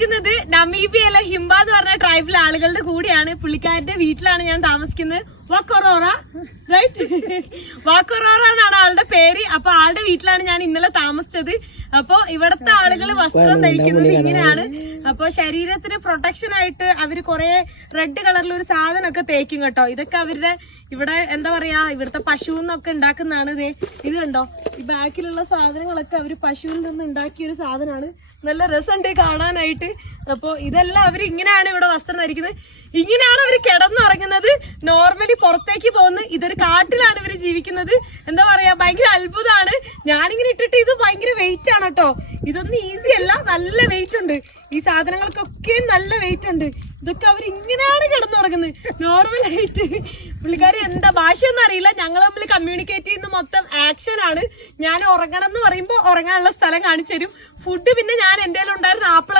നിൽക്കുന്നത് നമീബിയയിലെ ഹിംബ എന്ന് പറഞ്ഞ ട്രൈബിലെ ആളുകളുടെ കൂടെയാണ്. പുള്ളിക്കാരന്റെ വീട്ടിലാണ് ഞാൻ താമസിക്കുന്നത്. വാക്കൊറോറ റൈറ്റ്, വാക്കൊറോറ എന്നാണ് ആളുടെ പേര്. അപ്പൊ ആളുടെ വീട്ടിലാണ് ഞാൻ ഇന്നലെ താമസിച്ചത്. അപ്പൊ ഇവിടത്തെ ആളുകൾ വസ്ത്രം ധരിക്കുന്നത് ഇങ്ങനെയാണ്. അപ്പൊ ശരീരത്തിന് പ്രൊട്ടക്ഷൻ ആയിട്ട് അവര് കുറെ റെഡ് കളറിലൊരു സാധനമൊക്കെ തേക്കും കേട്ടോ. ഇതൊക്കെ അവരുടെ ഇവിടെ എന്താ പറയാ, ഇവിടുത്തെ പശുവിന്നൊക്കെ ഉണ്ടാക്കുന്നതാണ്. ഇത് കണ്ടോ, ഈ ബാക്കിലുള്ള സാധനങ്ങളൊക്കെ അവര് പശുവിൽ നിന്ന് ഉണ്ടാക്കിയ ഒരു സാധനമാണ്. നല്ല രസമുണ്ട് കാണാനായിട്ട്. അപ്പോൾ ഇതെല്ലാം അവർ ഇങ്ങനെയാണ് ഇവിടെ വസ്ത്രം ധരിക്കുന്നത്, ഇങ്ങനെയാണ് അവർ കിടന്നുറങ്ങുന്നത്. നോർമലി പുറത്തേക്ക് പോകുന്നത്, ഇതൊരു കാട്ടിലാണ് ഇവർ ജീവിക്കുന്നത്. എന്താ പറയാ, ഭയങ്കര അത്ഭുതമാണ്. ഞാനിങ്ങനെ ഇട്ടിട്ട് ഇത് ഭയങ്കര വെയിറ്റ് ആണ് കേട്ടോ. ഇതൊന്നും ഈസി അല്ല, നല്ല വെയിറ്റ് ഉണ്ട്. ഈ സാധനങ്ങൾക്കൊക്കെ നല്ല വെയിറ്റ് ഉണ്ട്. ഇതൊക്കെ അവർ ഇങ്ങനെയാണ് കിടന്നുറങ്ങുന്നത് നോർമലായിട്ട്. പുള്ളിക്കാരി എന്താ ഭാഷയൊന്നും അറിയില്ല. ഞങ്ങൾ തമ്മിൽ കമ്മ്യൂണിക്കേറ്റ് ചെയ്യുന്ന മൊത്തം ആക്ഷൻ ആണ്. ഞാൻ ഉറങ്ങണം എന്ന് പറയുമ്പോൾ ഉറങ്ങാനുള്ള സ്ഥലം കാണിച്ചു തരും. ഫുഡ് പിന്നെ ഞാൻ എൻ്റെ ഉണ്ടായിരുന്ന ആപ്പിൾ